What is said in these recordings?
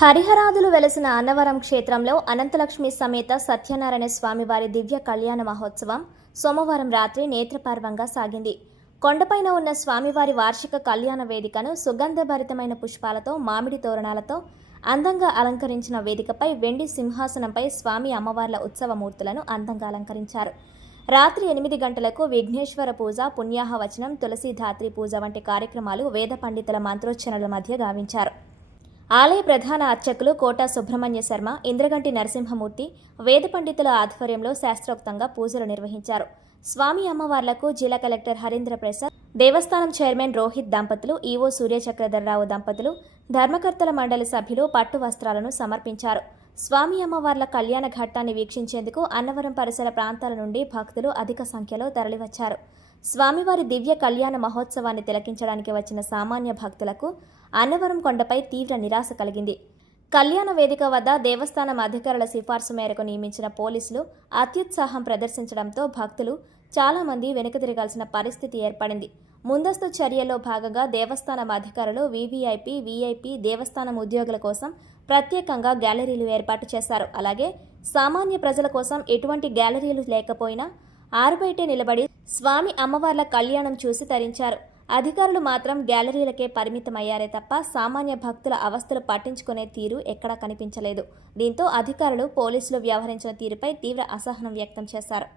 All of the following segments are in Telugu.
హరిహరాదులు వెలసిన అన్నవరం క్షేత్రంలో అనంతలక్ష్మి సమేత సత్యనారాయణ స్వామివారి దివ్య కళ్యాణ మహోత్సవం సోమవారం రాత్రి నేత్రపర్వంగా సాగింది. కొండపైన ఉన్న స్వామివారి వార్షిక కళ్యాణ వేదికను సుగంధభరితమైన పుష్పాలతో, మామిడి తోరణాలతో అందంగా అలంకరించిన వేదికపై వెండి సింహాసనంపై స్వామి అమ్మవార్ల ఉత్సవమూర్తులను అందంగా అలంకరించారు. రాత్రి 8 గంటలకు విఘ్నేశ్వర పూజ, పుణ్యాహవచనం, తులసీధాత్రి పూజ వంటి కార్యక్రమాలు వేద పండితుల మంత్రోచ్చరణల మధ్య గావించారు. ఆలయ ప్రధాన అర్చకులు కోటా సుబ్రహ్మణ్య శర్మ, ఇంద్రగంటి నరసింహమూర్తి వేద పండితుల ఆధ్వర్యంలో శాస్త్రోక్తంగా పూజలు నిర్వహించారు. స్వామి అమ్మవార్లకు జిల్లా కలెక్టర్ హరీంద్ర ప్రసాద్, దేవస్థానం చైర్మన్ రోహిత్ దంపతులు, ఈవో సూర్యచక్రధరరావు దంపతులు, ధర్మకర్తల మండలి సభ్యులు పట్టు వస్త్రాలను సమర్పించారు. స్వామి అమ్మవార్ల కళ్యాణ ఘట్టాన్ని వీక్షించేందుకు అన్నవరం పరిసర ప్రాంతాల నుండి భక్తులు అధిక సంఖ్యలో తరలివచ్చారు. స్వామివారి దివ్య కళ్యాణ మహోత్సవాన్ని తిలకించడానికి వచ్చిన సామాన్య భక్తులకు అన్నవరం కొండపై తీవ్ర నిరాశ కలిగింది. కళ్యాణ వేదిక వద్ద దేవస్థానం అధికారుల సిఫార్సు మేరకు నియమించిన పోలీసులు అత్యుత్సాహం ప్రదర్శించడంతో భక్తులు చాలామంది వెనుక తిరగాల్సిన పరిస్థితి ఏర్పడింది. ముందస్తు చర్యల్లో భాగంగా దేవస్థానం అధికారులు వీవీఐపీ, వీఐపీ, దేవస్థానం ఉద్యోగుల కోసం ప్రత్యేకంగా గ్యాలరీలు ఏర్పాటు చేశారు. అలాగే సామాన్య ప్రజల కోసం ఎటువంటి గ్యాలరీలు లేకపోయినా ఆరుబయటే నిలబడి స్వామి అమ్మవార్ల కళ్యాణం చూసి తరించారు. అధికారులు మాత్రం గ్యాలరీలకే పరిమితమయ్యారే తప్ప సామాన్య భక్తుల అవస్థలు పట్టించుకునే తీరు ఎక్కడా కనిపించలేదు. దీంతో అధికారులు, పోలీసులు వ్యవహరించిన తీరుపై తీవ్ర అసహనం వ్యక్తం చేశారు.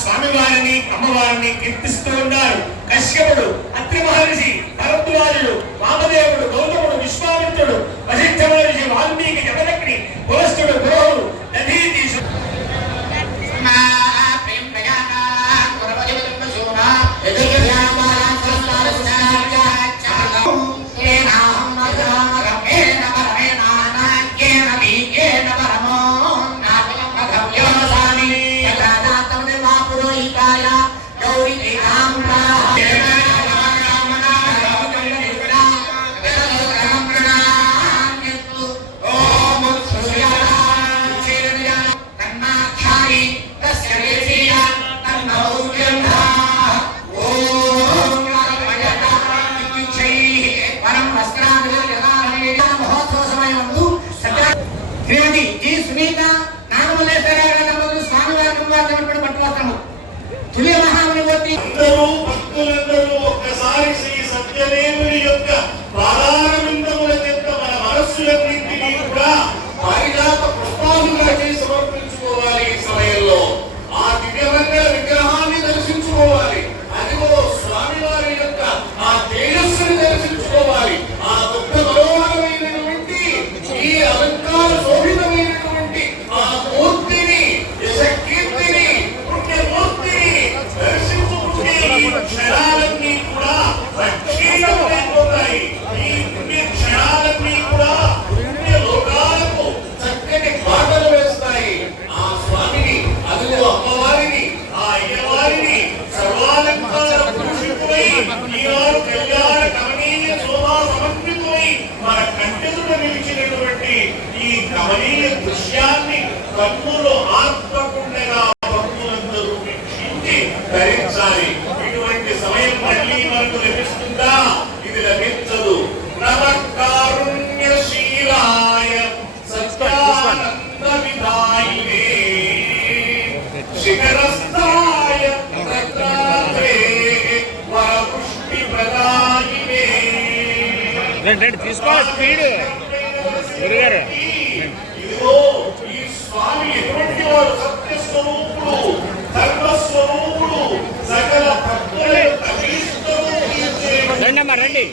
స్వామివారిని అమ్మవారిని కీర్తిస్తూ ఉన్నారు. కశ్యపుడు, అత్రి మహర్షి, భరద్వాజుడు, వామదేవుడు, గౌతముడు, విశ్వామిత్రుడు, వశిష్ఠ మహర్షి, వాల్మీకి, జమదగ్ని, పులస్తుడు, పురోహుడు, దధీతి భక్తులందరూ ఒక్కసారి శ్రీ సత్యదేవుని యొక్క పాదారవిందముల చెంత మన మనస్సులన్నింటినీ కూడా పారిజాత పుష్పాలుగా చేసి సమర్పించుకోవాలి. ఈ సమయంలో ఆ దివ్యమంగళ విగ్రహాన్ని దర్శించుకోవాలి. అదిగో స్వామివారి యొక్క ఆ తేజస్సుని దర్శించుకోవాలి. ఆ దుఃఖ మనోహరమైనటువంటి ఈ అలంకార శోభితమైనటువంటి ఆ మూర్తిని, యశకీర్తిని, పుణ్యమూర్తిని దర్శించుకుంటే క్షణాలన్నీ కూడా రక్షీణమైపోతాయి. ఈ పుణ్య క్షణాలన్నీ కూడా పుణ్య లోకాలకు చక్కటి బాటలు వేస్తాయి. ఆ స్వామిని, అదిగో అమ్మవారిని, ఆ అయ్యవారిని సర్వాలంకార పురుషుడై ఈనాడు కళ్యాణ కమనీయ శోభా సమన్వితుడై మన కంటెదుట నిలిచినటువంటి ఈ కమనీయ దృశ్యాన్ని కన్నులో ఆత్మకుండగా భక్తులందరూ వీక్షించి ధరించాలి. ఇటువంటి సమయం మళ్ళీ మనకు లభిస్తుందా? ఇది లభించదు. నమకారుణ్యశీలాయ సత్యానంద విధాయినే శిఖరస్థాయ ప్రత్రాతే వరపుష్టి ప్రదాయినే. తీసుకోవాలి స్పీడ్ గురుగారు. ఇదిగో ఈ స్వామి ఎటువంటి వాడు? సత్యస్వరూపుడు, ధర్మస్వరూపుడు, సకల భక్తులను రండి.